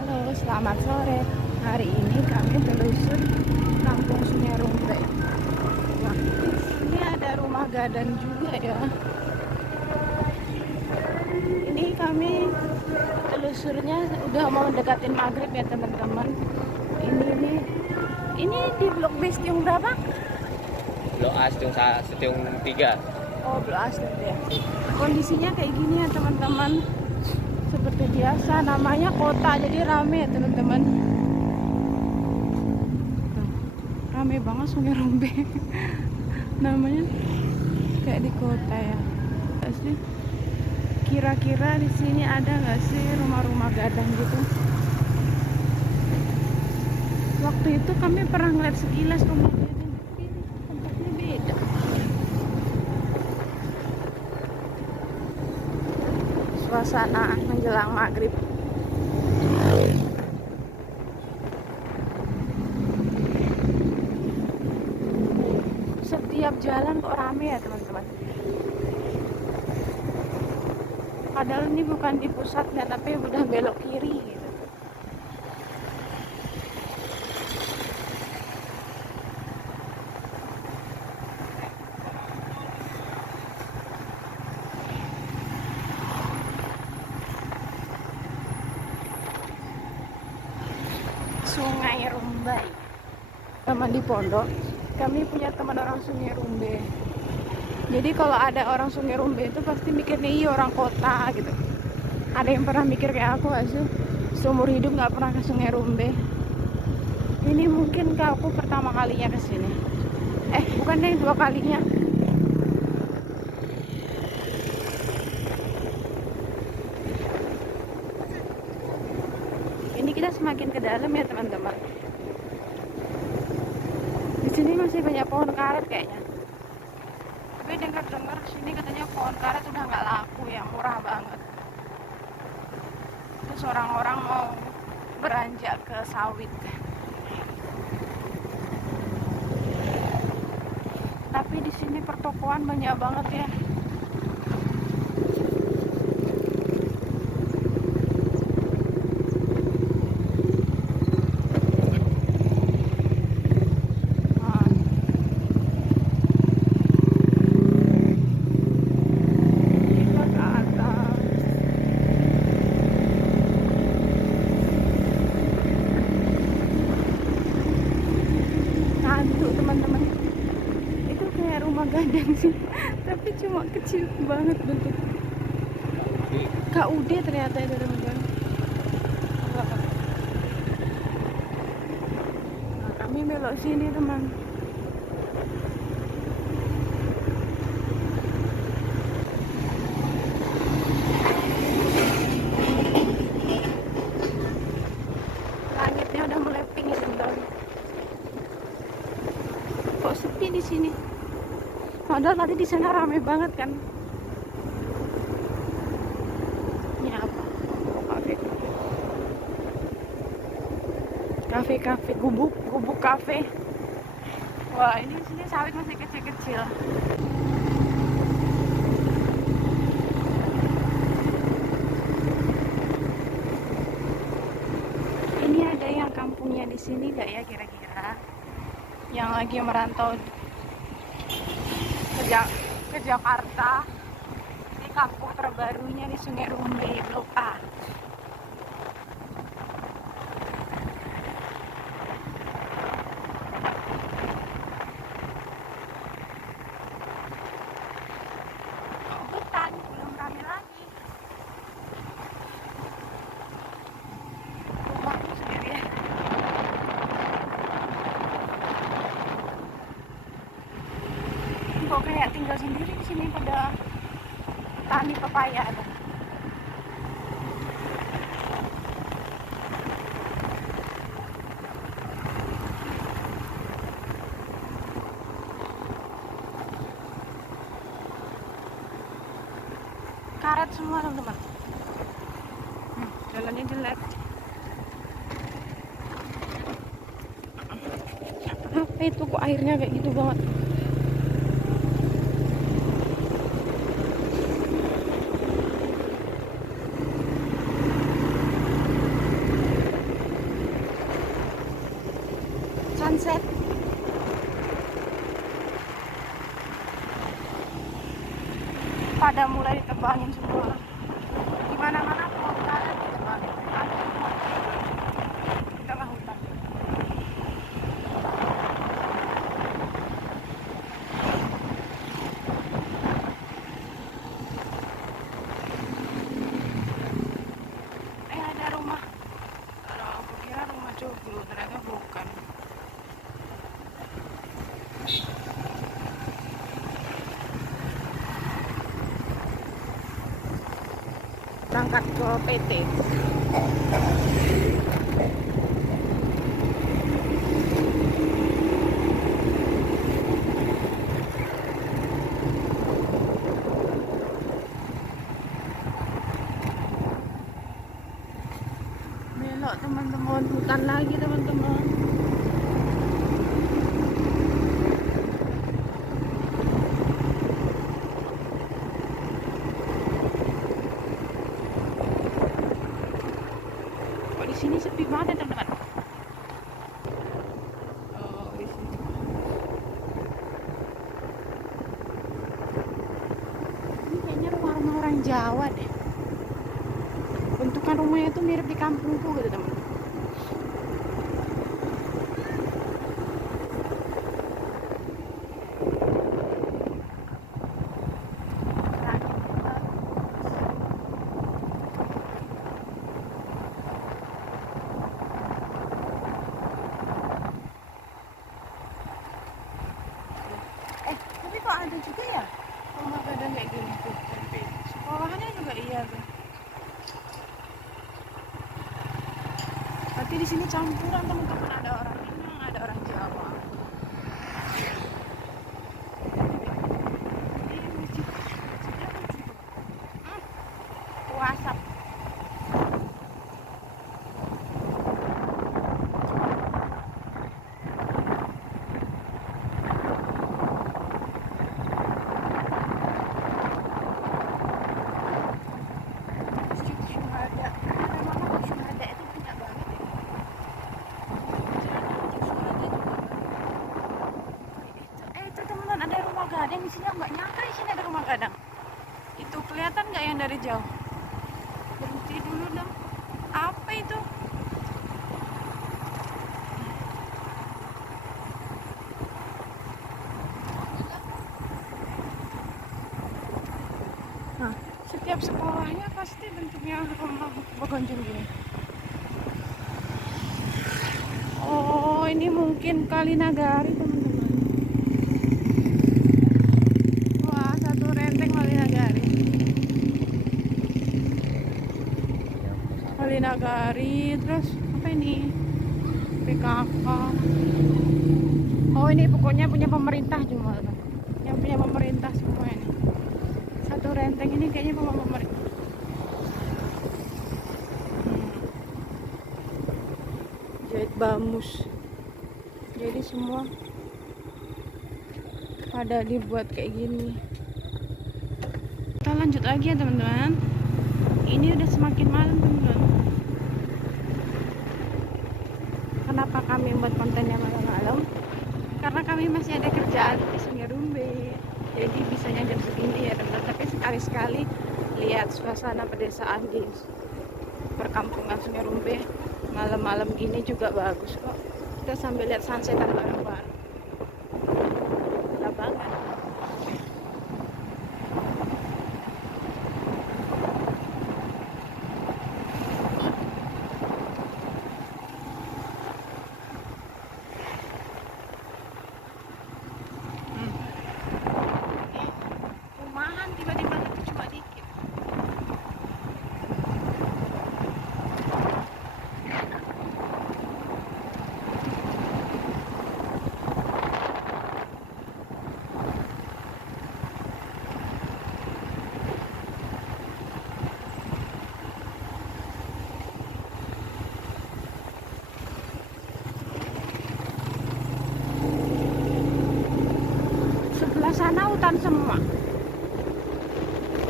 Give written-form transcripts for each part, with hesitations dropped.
Halo, selamat sore. Hari ini kami telusur Kampung Sungai Rumbe. Wah, di sini ada rumah gadang juga ya. Ini kami telusurnya udah mau mendekatin maghrib ya teman-teman. Ini di blok B Setiung berapa? Blok A Setiung 3. Oh, blok A Setiung ya. Kondisinya kayak gini ya teman-teman. Seperti biasa, namanya kota jadi rame ya teman-teman. Rame banget Sungai Rumbe. Namanya kayak di kota ya. Asli. Kira-kira di sini ada nggak sih rumah-rumah gadang gitu? Waktu itu kami pernah ngeliat sekilas rumah gadang, tapi ini tempatnya beda. Suasana menjelang maghrib. Setiap jalan kok rame ya teman-teman. Padahal ini bukan di pusatnya, tapi udah belok kiri gitu. Sungai Rumbe. Teman di pondok, kami punya teman orang Sungai Rumbe. Jadi kalau ada orang Sungai Rumbe itu pasti mikirnya iya orang kota gitu. Ada yang pernah mikir kayak aku gak sih? Seumur hidup nggak pernah ke Sungai Rumbe. Ini mungkin ke aku pertama kalinya ke sini. Bukan deh, dua kalinya. Ini kita semakin ke dalam ya teman-teman. Di sini masih banyak pohon karet kayaknya. Tapi dengar-dengar sini katanya pohon karet udah nggak laku ya, murah banget. Terus orang-orang mau beranjak ke sawit. Tapi di sini pertokoan banyak banget ya. Kita ke atas. Hantu teman-teman. Itu kayak rumah gadang sih. Tapi cuma kecil banget bentuk. KUD ternyata itu teman-teman. Nah, kami belok sini teman. Langitnya udah mulai pink ya teman-teman. Kok sepi di sini? Padahal tadi di sana rame banget kan. Ini apa? Oh, kafe. Kafe gubuk kafe. Wah, ini di sini sawit masih kecil-kecil. Ini ada yang kampungnya di sini nggak ya kira-kira? Yang lagi merantau ke Jakarta. Ini kampung terbarunya di Sungai Rumbe, Blok A. Oh, hutan, belum rame lagi. Rumahku sendiri ya. Kok kayak tinggal sendiri di sini pada tani pepaya ada. Karet semua teman-teman. Jalannya jelek. Apa itu kok airnya kayak gitu banget? sunset. Pada mulai ditebangin semua. Di mana-mana pohon ditebangin. Di tengah hutan. Ada rumah. Kalau aku kira rumah joglo, ternyata bukan. Berangkat ke PT. Belok teman-teman, hutan lagi teman-teman. Kok di sini sepi banget ya teman-teman? Oh, di sini. Ini kayaknya rumah-rumah orang Jawa deh. Bentukan rumahnya tuh mirip di kampungku gitu teman. Tapi kok ada juga ya rumah gadang kayak gini tuh. Sekolahannya juga iya tuh. Tapi di sini campuran teman-teman, ada orang Minang, ada orang Jawa. Ini masjidnya lucu tuh. Asap. Masjid Syuhada. Memang Syuhada itu banyak banget ya. Itu teman-teman, ada rumah gadang di sini. Aku nggak nyangka di sini ada rumah gadang. Itu kelihatan nggak yang dari jauh? Berhenti dulu dong. Apa itu? Nah, setiap sekolahnya pasti bentuknya rumah bergonjong gini. Oh, ini mungkin Kali Nagari teman-teman. Wah, satu renteng Kali Nagari. Kali Nagari, terus apa ini? PKK. Oh, ini pokoknya punya pemerintah cuma. Yang punya pemerintah semua ini. Satu renteng ini kayaknya punya pemerintah. Jahit bamus. Jadi semua pada dibuat kayak gini. Kita lanjut lagi ya teman-teman. Ini udah semakin malam teman-teman. Kenapa kami buat kontennya malam-malam? Karena kami masih ada kerjaan di Sungai Rumbe. Jadi bisanya jam segini ya teman-teman. Tapi sekali-sekali lihat suasana pedesaan di perkampungan Sungai Rumbe malam-malam gini juga bagus kok. Kita sambil lihat sunsetan bareng-bareng. Enak banget. Rumahan tiba-tiba itu cuma dikit. Sebelah sana hutan semua.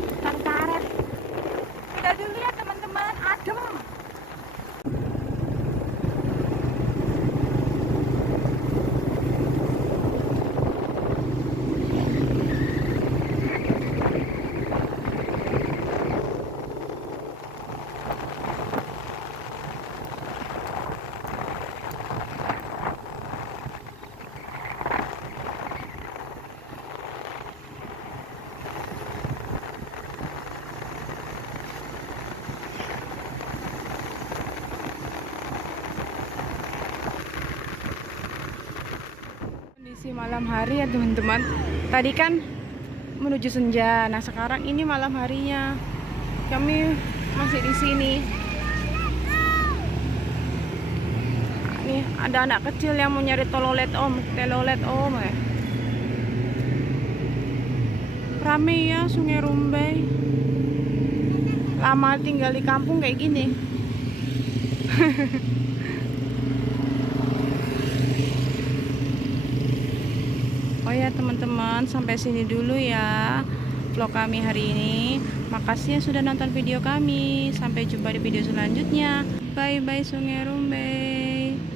Hutan karet. Udah dulu ya teman-teman, adem. Lagi malam hari ya teman-teman. Tadi kan menuju senja. Nah sekarang ini malam harinya. Kami masih di sini. Nih ada anak kecil yang mau nyari telolet om. Ya. Rame ya Sungai Rumbai. Lama tinggal di kampung kayak gini. Oh ya teman-teman, sampai sini dulu ya vlog kami hari ini. Makasih yang sudah nonton video kami. Sampai jumpa di video selanjutnya. Bye bye Sungai Rumbai.